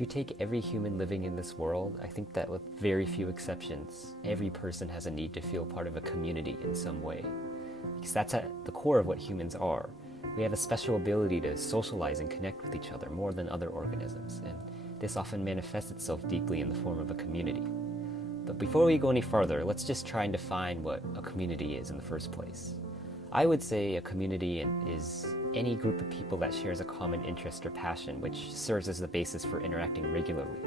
If you take every human living in this world, I think that with very few exceptions, every person has a need to feel part of a community in some way. Because that's at the core of what humans are. We have a special ability to socialize and connect with each other more than other organisms, and this often manifests itself deeply in the form of a community. But before we go any farther, let's just try and define what a community is in the first place. I would say a community is any group of people that shares a common interest or passion, which serves as the basis for interacting regularly.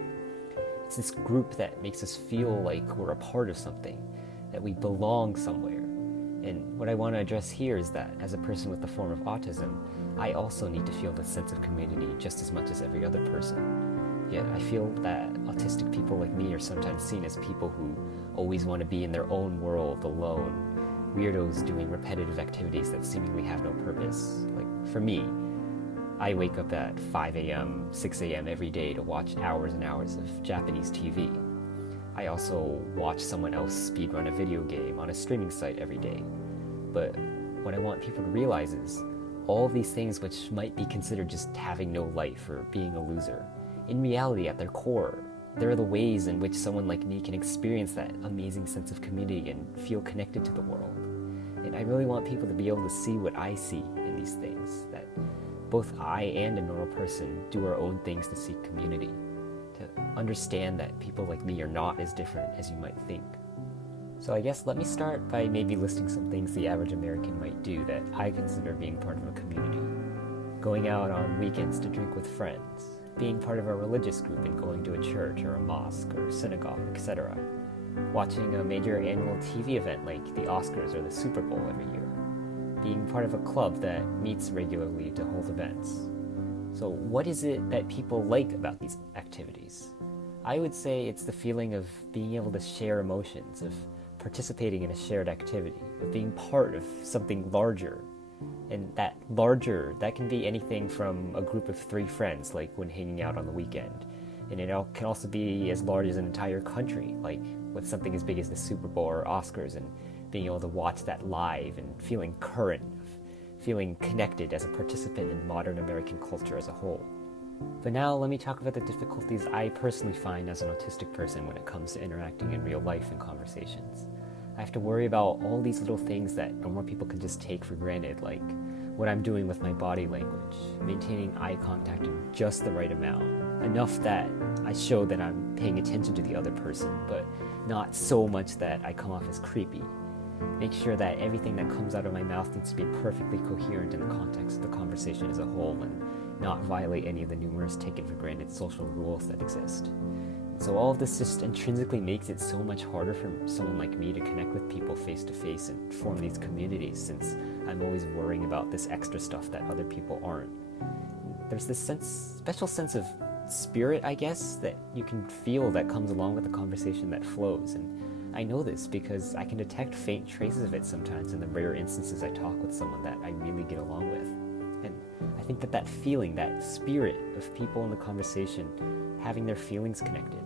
It's this group that makes us feel like we're a part of something, that we belong somewhere. And what I want to address here is that as a person with a form of autism, I also need to feel this sense of community just as much as every other person. Yet I feel that autistic people like me are sometimes seen as people who always want to be in their own world alone, weirdos doing repetitive activities that seemingly have no purpose. Like, for me, I wake up at 5 a.m., 6 a.m. every day to watch hours and hours of Japanese TV. I also watch someone else speedrun a video game on a streaming site every day. But what I want people to realize is, all of these things which might be considered just having no life or being a loser, in reality, at their core, there are the ways in which someone like me can experience that amazing sense of community and feel connected to the world. And I really want people to be able to see what I see in these things, that both I and a normal person do our own things to seek community, to understand that people like me are not as different as you might think. So I guess let me start by maybe listing some things the average American might do that I consider being part of a community. Going out on weekends to drink with friends, being part of a religious group and going to a church or a mosque or synagogue, etc. Watching a major annual TV event like the Oscars or the Super Bowl every year. Being part of a club that meets regularly to hold events. So what is it that people like about these activities? I would say it's the feeling of being able to share emotions, of participating in a shared activity, of being part of something larger. And that larger, that can be anything from a group of 3 friends, like when hanging out on the weekend. And it can also be as large as an entire country, like with something as big as the Super Bowl or Oscars, and being able to watch that live and feeling current, feeling connected as a participant in modern American culture as a whole. But now let me talk about the difficulties I personally find as an autistic person when it comes to interacting in real life and conversations. I have to worry about all these little things that normal people can just take for granted, like what I'm doing with my body language, maintaining eye contact in just the right amount, enough that I show that I'm paying attention to the other person, but not so much that I come off as creepy. Make sure that everything that comes out of my mouth needs to be perfectly coherent in the context of the conversation as a whole and not violate any of the numerous taken for granted social rules that exist. So all of this just intrinsically makes it so much harder for someone like me to connect with people face to face and form these communities, since I'm always worrying about this extra stuff that other people aren't. There's this special sense of spirit, I guess, that you can feel that comes along with the conversation that flows, and I know this because I can detect faint traces of it sometimes in the rare instances I talk with someone that I really get along with. And I think that feeling, that spirit of people in the conversation having their feelings connected,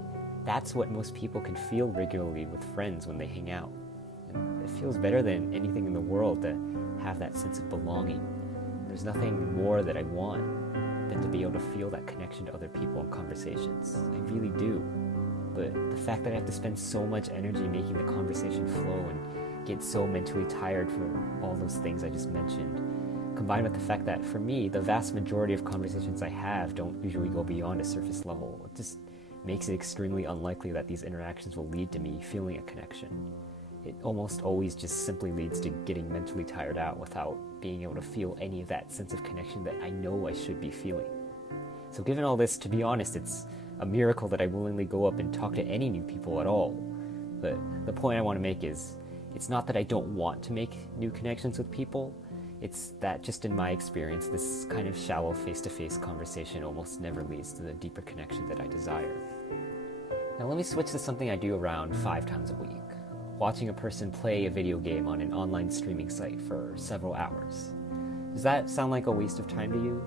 that's what most people can feel regularly with friends when they hang out. And it feels better than anything in the world to have that sense of belonging. There's nothing more that I want than to be able to feel that connection to other people in conversations. I really do. But the fact that I have to spend so much energy making the conversation flow and get so mentally tired from all those things I just mentioned, combined with the fact that for me, the vast majority of conversations I have don't usually go beyond a surface level, it just makes it extremely unlikely that these interactions will lead to me feeling a connection. It almost always just simply leads to getting mentally tired out without being able to feel any of that sense of connection that I know I should be feeling. So given all this, to be honest, it's a miracle that I willingly go up and talk to any new people at all. But the point I want to make is, it's not that I don't want to make new connections with people, it's that just in my experience, this kind of shallow face-to-face conversation almost never leads to the deeper connection that I desire. Now let me switch to something I do around 5 times a week. Watching a person play a video game on an online streaming site for several hours. Does that sound like a waste of time to you?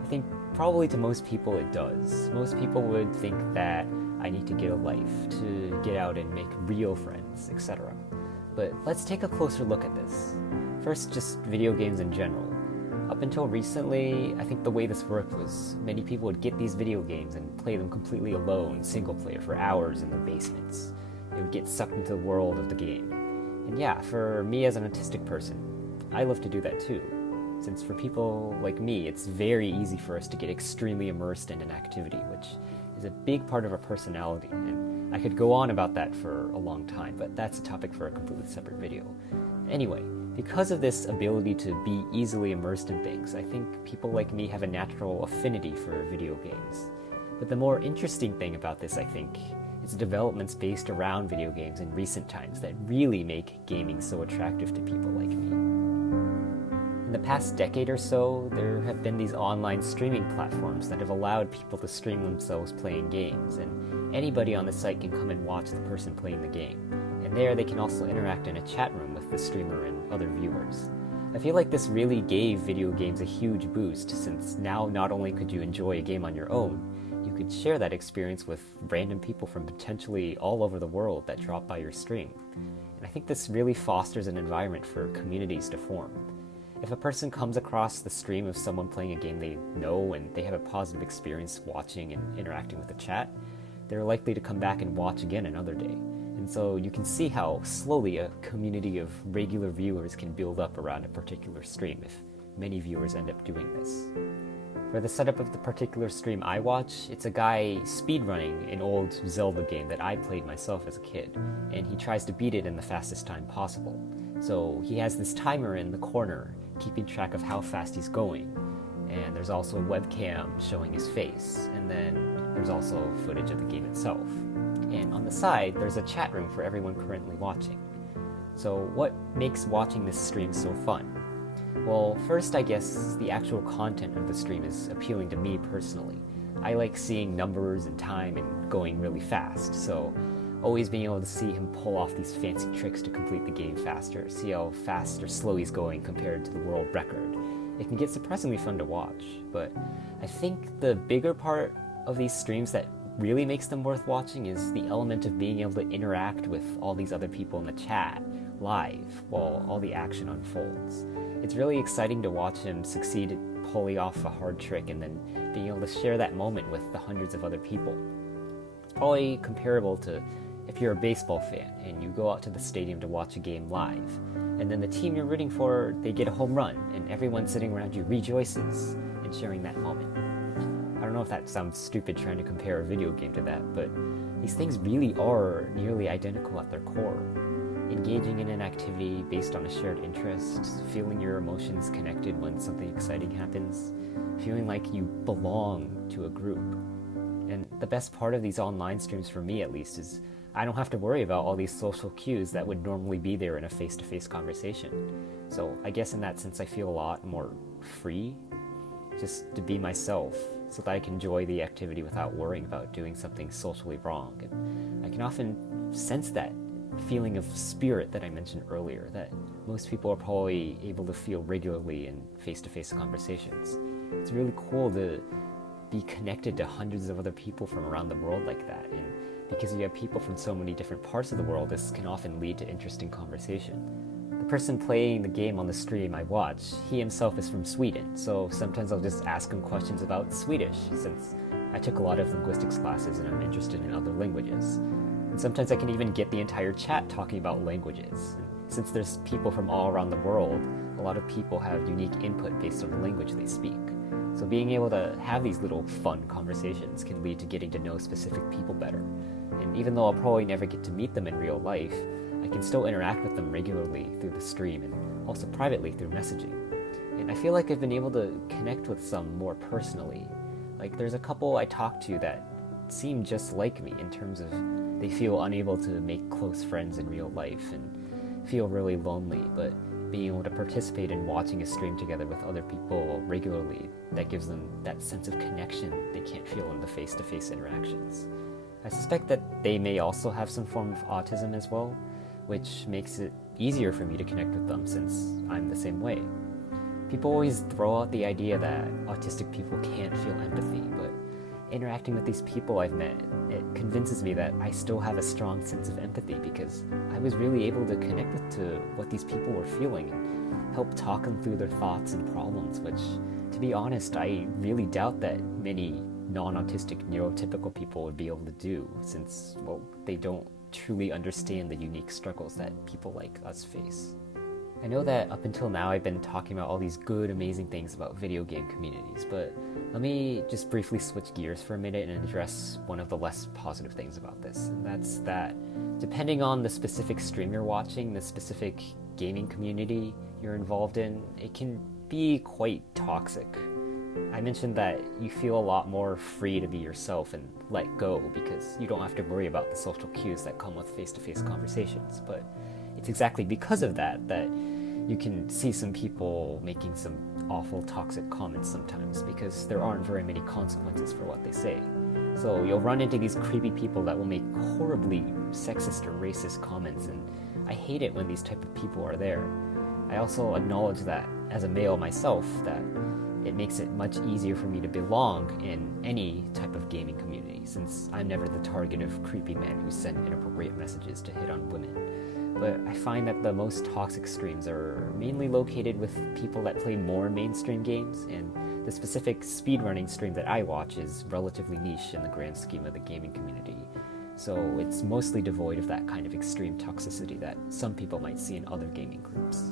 I think probably to most people it does. Most people would think that I need to get a life, to get out and make real friends, etc. But let's take a closer look at this. First, just video games in general. Up until recently, I think the way this worked was many people would get these video games and play them completely alone, single player, for hours in their basements. They would get sucked into the world of the game. And yeah, for me as an autistic person, I love to do that too. Since for people like me, it's very easy for us to get extremely immersed in an activity, which is a big part of our personality. And I could go on about that for a long time, but that's a topic for a completely separate video. Anyway, because of this ability to be easily immersed in things, I think people like me have a natural affinity for video games. But the more interesting thing about this, I think, is the developments based around video games in recent times that really make gaming so attractive to people like me. In the past decade or so, there have been these online streaming platforms that have allowed people to stream themselves playing games, and anybody on the site can come and watch the person playing the game. And there they can also interact in a chat room with the streamer and other viewers. I feel like this really gave video games a huge boost, since now not only could you enjoy a game on your own, you could share that experience with random people from potentially all over the world that drop by your stream. And I think this really fosters an environment for communities to form. If a person comes across the stream of someone playing a game they know and they have a positive experience watching and interacting with the chat, they're likely to come back and watch again another day. And so you can see how slowly a community of regular viewers can build up around a particular stream if many viewers end up doing this. For the setup of the particular stream I watch, it's a guy speedrunning an old Zelda game that I played myself as a kid, and he tries to beat it in the fastest time possible. So he has this timer in the corner, keeping track of how fast he's going, and there's also a webcam showing his face, and then there's also footage of the game itself. And on the side, there's a chat room for everyone currently watching. So what makes watching this stream so fun? Well, first I guess the actual content of the stream is appealing to me personally. I like seeing numbers and time and going really fast, so always being able to see him pull off these fancy tricks to complete the game faster, see how fast or slow he's going compared to the world record. It can get surprisingly fun to watch, but I think the bigger part of these streams that really makes them worth watching is the element of being able to interact with all these other people in the chat live while all the action unfolds. It's really exciting to watch him succeed at pulling off a hard trick and then being able to share that moment with the hundreds of other people. It's probably comparable to if you're a baseball fan and you go out to the stadium to watch a game live, and then the team you're rooting for, they get a home run, and everyone sitting around you rejoices in sharing that moment. I don't know if that sounds stupid trying to compare a video game to that, but these things really are nearly identical at their core. Engaging in an activity based on a shared interest, feeling your emotions connected when something exciting happens, feeling like you belong to a group. And the best part of these online streams, for me at least, is I don't have to worry about all these social cues that would normally be there in a face-to-face conversation. So I guess in that sense I feel a lot more free just to be myself, so that I can enjoy the activity without worrying about doing something socially wrong. And I can often sense that feeling of spirit that I mentioned earlier, that most people are probably able to feel regularly in face-to-face conversations. It's really cool to be connected to hundreds of other people from around the world like that, and because you have people from so many different parts of the world, this can often lead to interesting conversation. The person playing the game on the stream I watch, he himself is from Sweden, so sometimes I'll just ask him questions about Swedish, since I took a lot of linguistics classes and I'm interested in other languages. And sometimes I can even get the entire chat talking about languages. And since there's people from all around the world, a lot of people have unique input based on the language they speak. So being able to have these little fun conversations can lead to getting to know specific people better. And even though I'll probably never get to meet them in real life, I can still interact with them regularly through the stream and also privately through messaging. And I feel like I've been able to connect with some more personally. Like there's a couple I talked to that seem just like me in terms of they feel unable to make close friends in real life and feel really lonely, but being able to participate in watching a stream together with other people regularly, that gives them that sense of connection they can't feel in the face-to-face interactions. I suspect that they may also have some form of autism as well, which makes it easier for me to connect with them since I'm the same way. People always throw out the idea that autistic people can't feel empathy, but interacting with these people I've met, it convinces me that I still have a strong sense of empathy because I was really able to connect to what these people were feeling and help talk them through their thoughts and problems, which, to be honest, I really doubt that many non-autistic neurotypical people would be able to do since, well, they don't truly understand the unique struggles that people like us face. I know that up until now I've been talking about all these good, amazing things about video game communities, but let me just briefly switch gears for a minute and address one of the less positive things about this, and that's that depending on the specific stream you're watching, the specific gaming community you're involved in, it can be quite toxic. I mentioned that you feel a lot more free to be yourself and let go because you don't have to worry about the social cues that come with face-to-face conversations, but it's exactly because of that you can see some people making some awful toxic comments sometimes because there aren't very many consequences for what they say. So you'll run into these creepy people that will make horribly sexist or racist comments, and I hate it when these type of people are there. I also acknowledge that as a male myself, that it makes it much easier for me to belong in any type of gaming community since I'm never the target of creepy men who send inappropriate messages to hit on women. But I find that the most toxic streams are mainly located with people that play more mainstream games, and the specific speedrunning stream that I watch is relatively niche in the grand scheme of the gaming community. So it's mostly devoid of that kind of extreme toxicity that some people might see in other gaming groups.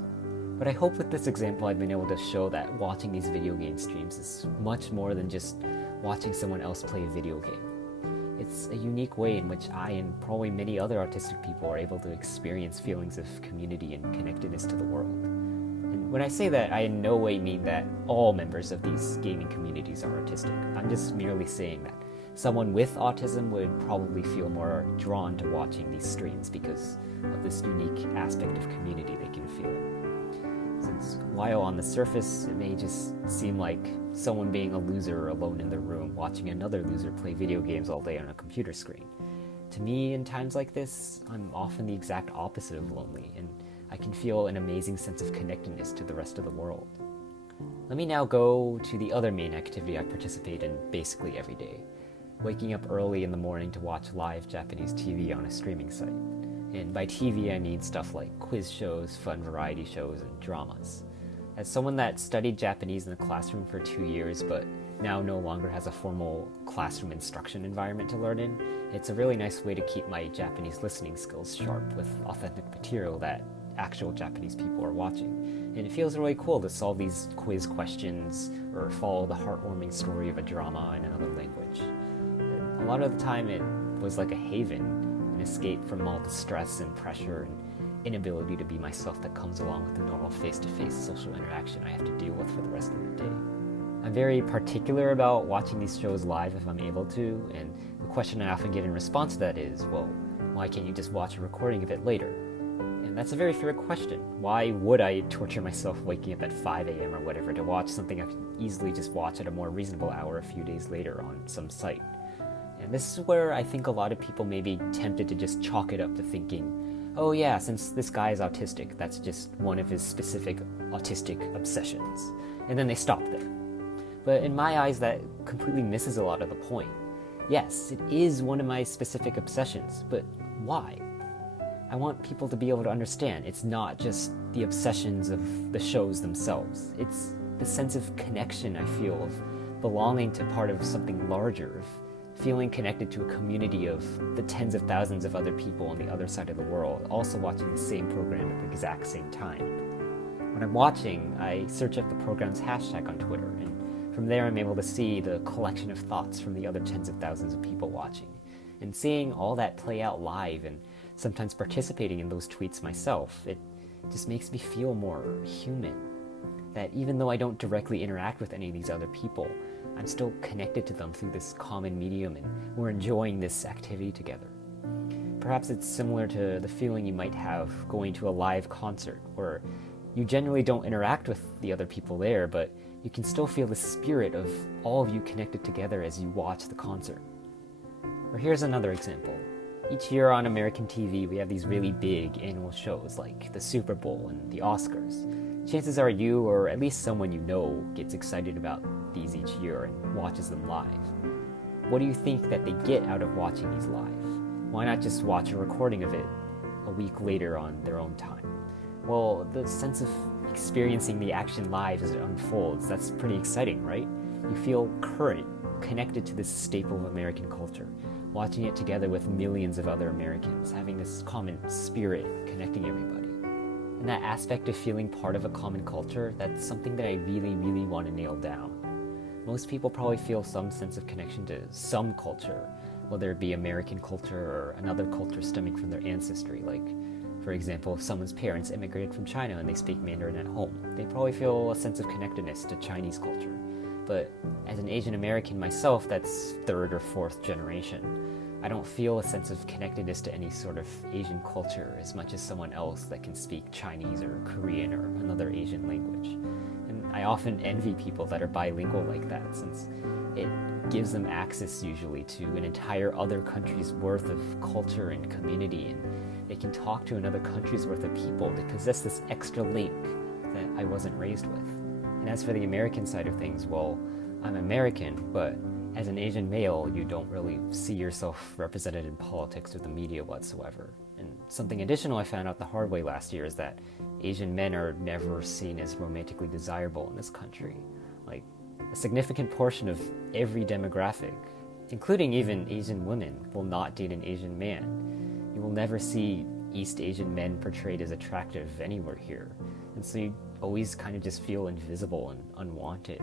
But I hope with this example I've been able to show that watching these video game streams is much more than just watching someone else play a video game. It's a unique way in which I and probably many other autistic people are able to experience feelings of community and connectedness to the world. And when I say that, I in no way mean that all members of these gaming communities are autistic. I'm just merely saying that someone with autism would probably feel more drawn to watching these streams because of this unique aspect of community they can feel. Since while on the surface it may just seem like someone being a loser alone in their room watching another loser play video games all day on a computer screen. To me, in times like this, I'm often the exact opposite of lonely, and I can feel an amazing sense of connectedness to the rest of the world. Let me now go to the other main activity I participate in basically every day, waking up early in the morning to watch live Japanese TV on a streaming site. And by TV, I mean stuff like quiz shows, fun variety shows, and dramas. As someone that studied Japanese in the classroom for 2 years, but now no longer has a formal classroom instruction environment to learn in, it's a really nice way to keep my Japanese listening skills sharp with authentic material that actual Japanese people are watching. And it feels really cool to solve these quiz questions or follow the heartwarming story of a drama in another language. A lot of the time it was like a haven, an escape from all the stress and pressure and inability to be myself that comes along with the normal face-to-face social interaction I have to deal with for the rest of the day. I'm very particular about watching these shows live if I'm able to, and the question I often get in response to that is, well, why can't you just watch a recording of it later? And that's a very fair question. Why would I torture myself waking up at 5 a.m. or whatever to watch something I could easily just watch at a more reasonable hour a few days later on some site? And this is where I think a lot of people may be tempted to just chalk it up to thinking, oh yeah, since this guy is autistic, that's just one of his specific autistic obsessions. And then they stop there. But in my eyes, that completely misses a lot of the point. Yes, it is one of my specific obsessions, but why? I want people to be able to understand it's not just the obsessions of the shows themselves. It's the sense of connection I feel of belonging to part of something larger, of feeling connected to a community of the tens of thousands of other people on the other side of the world, also watching the same program at the exact same time. When I'm watching, I search up the program's hashtag on Twitter, and from there I'm able to see the collection of thoughts from the other tens of thousands of people watching. And seeing all that play out live and sometimes participating in those tweets myself, it just makes me feel more human. That even though I don't directly interact with any of these other people, I'm still connected to them through this common medium and we're enjoying this activity together. Perhaps it's similar to the feeling you might have going to a live concert where you generally don't interact with the other people there, but you can still feel the spirit of all of you connected together as you watch the concert. Or here's another example. Each year on American TV, we have these really big annual shows like the Super Bowl and the Oscars. Chances are you, or at least someone you know, gets excited about these each year and watches them live. what do you think that they get out of watching these live? Why not just watch a recording of it a week later on their own time? Well, the sense of experiencing the action live as it unfolds, that's pretty exciting, right? You feel current, connected to this staple of American culture, watching it together with millions of other Americans, having this common spirit connecting everybody. And that aspect of feeling part of a common culture, that's something that I really, really want to nail down. Most people probably feel some sense of connection to some culture, whether it be American culture or another culture stemming from their ancestry. Like, for example, if someone's parents immigrated from China and they speak Mandarin at home, they probably feel a sense of connectedness to Chinese culture. But as an Asian American myself, that's third or fourth generation, I don't feel a sense of connectedness to any sort of Asian culture as much as someone else that can speak Chinese or Korean or another Asian language. And I often envy people that are bilingual like that, since it gives them access usually to an entire other country's worth of culture and community, and they can talk to another country's worth of people that possess this extra link that I wasn't raised with. And as for the American side of things, well, I'm American, but as an Asian male, you don't really see yourself represented in politics or the media whatsoever. And something additional I found out the hard way last year is that Asian men are never seen as romantically desirable in this country. Like, a significant portion of every demographic, including even Asian women, will not date an Asian man. You will never see East Asian men portrayed as attractive anywhere here. And so you always kind of just feel invisible and unwanted.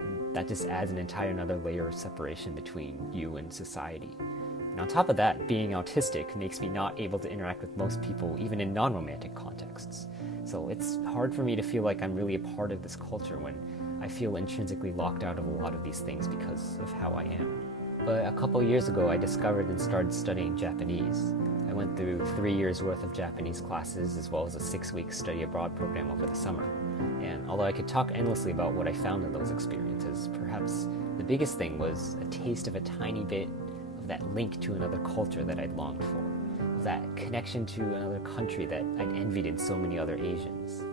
And that just adds an entire another layer of separation between you and society. And on top of that, being autistic makes me not able to interact with most people, even in non-romantic contexts. So it's hard for me to feel like I'm really a part of this culture when I feel intrinsically locked out of a lot of these things because of how I am. But a couple years ago, I discovered and started studying Japanese. I went through 3 years worth of Japanese classes, as well as a 6-week study abroad program over the summer. And although I could talk endlessly about what I found in those experiences, perhaps the biggest thing was a taste of a tiny bit of that link to another culture that I'd longed for, of that connection to another country that I'd envied in so many other Asians.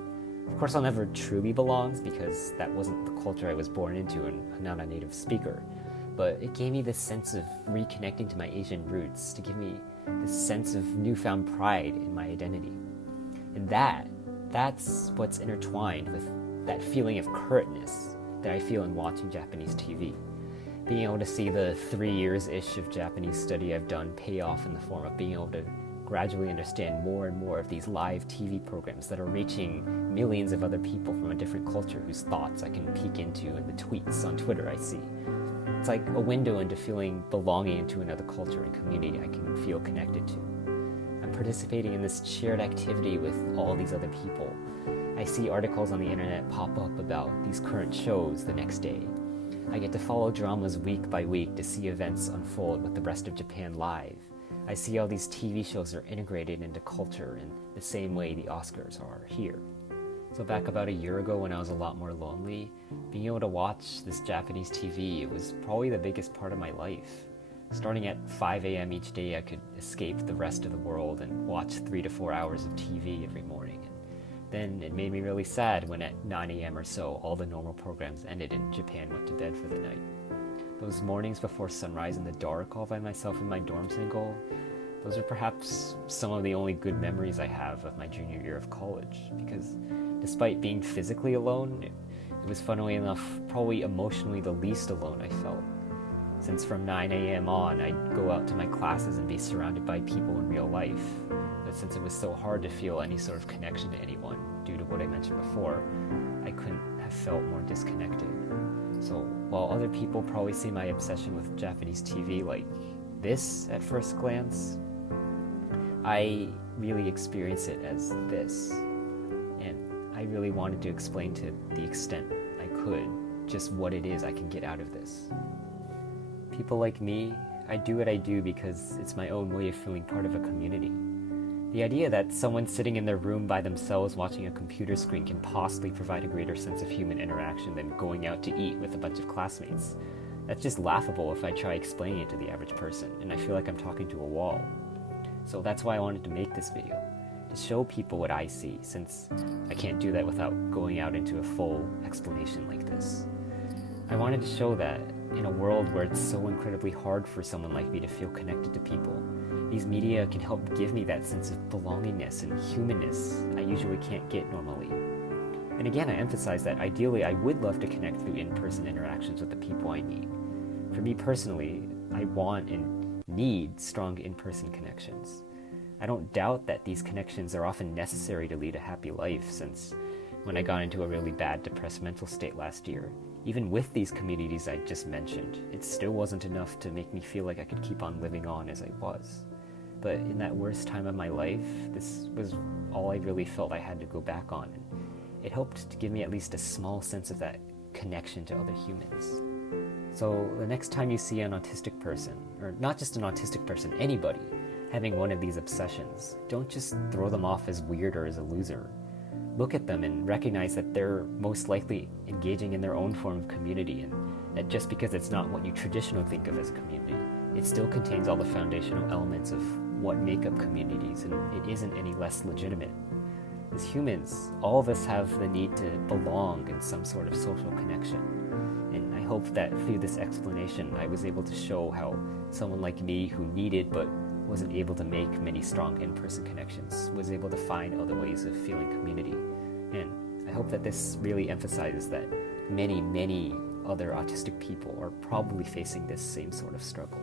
Of course, I'll never truly belong because that wasn't the culture I was born into and I'm not a native speaker. But it gave me this sense of reconnecting to my Asian roots, to give me this sense of newfound pride in my identity. And that's what's intertwined with that feeling of currentness that I feel in watching Japanese TV. Being able to see the 3 years-ish of Japanese study I've done pay off in the form of being able to gradually understand more and more of these live TV programs that are reaching millions of other people from a different culture whose thoughts I can peek into in the tweets on Twitter I see. It's like a window into feeling belonging into another culture and community I can feel connected to. I'm participating in this shared activity with all these other people. I see articles on the internet pop up about these current shows the next day. I get to follow dramas week by week to see events unfold with the rest of Japan live. I see how these TV shows are integrated into culture in the same way the Oscars are here. So back about a year ago when I was a lot more lonely, being able to watch this Japanese TV, it was probably the biggest part of my life. Starting at 5 a.m. each day, I could escape the rest of the world and watch 3 to 4 hours of TV every morning. And then it made me really sad when at 9 a.m. or so, all the normal programs ended and Japan went to bed for the night. Those mornings before sunrise in the dark all by myself in my dorm single, those are perhaps some of the only good memories I have of my junior year of college, because despite being physically alone, it was funnily enough probably emotionally the least alone I felt. Since from 9 a.m. on, I'd go out to my classes and be surrounded by people in real life. But since it was so hard to feel any sort of connection to anyone, due to what I mentioned before, I couldn't have felt more disconnected. So while other people probably see my obsession with Japanese TV like this at first glance, I really experience it as this. And I really wanted to explain to the extent I could just what it is I can get out of this. People like me, I do what I do because it's my own way of feeling part of a community. The idea that someone sitting in their room by themselves watching a computer screen can possibly provide a greater sense of human interaction than going out to eat with a bunch of classmates, that's just laughable if I try explaining it to the average person, and I feel like I'm talking to a wall. So that's why I wanted to make this video, to show people what I see, since I can't do that without going out into a full explanation like this. I wanted to show that in a world where it's so incredibly hard for someone like me to feel connected to people, these media can help give me that sense of belongingness and humanness I usually can't get normally. And again, I emphasize that ideally I would love to connect through in-person interactions with the people I meet. For me personally, I want and need strong in-person connections. I don't doubt that these connections are often necessary to lead a happy life, since when I got into a really bad depressed mental state last year, even with these communities I just mentioned, it still wasn't enough to make me feel like I could keep on living on as I was. But in that worst time of my life, this was all I really felt I had to go back on. And it helped to give me at least a small sense of that connection to other humans. So the next time you see an autistic person, or not just an autistic person, anybody, having one of these obsessions, don't just throw them off as weird or as a loser. Look at them and recognize that they're most likely engaging in their own form of community, and that just because it's not what you traditionally think of as a community, it still contains all the foundational elements of what make up communities, and it isn't any less legitimate. As humans, all of us have the need to belong in some sort of social connection. And I hope that through this explanation, I was able to show how someone like me who needed but wasn't able to make many strong in-person connections was able to find other ways of feeling community. And I hope that this really emphasizes that many, many other autistic people are probably facing this same sort of struggle.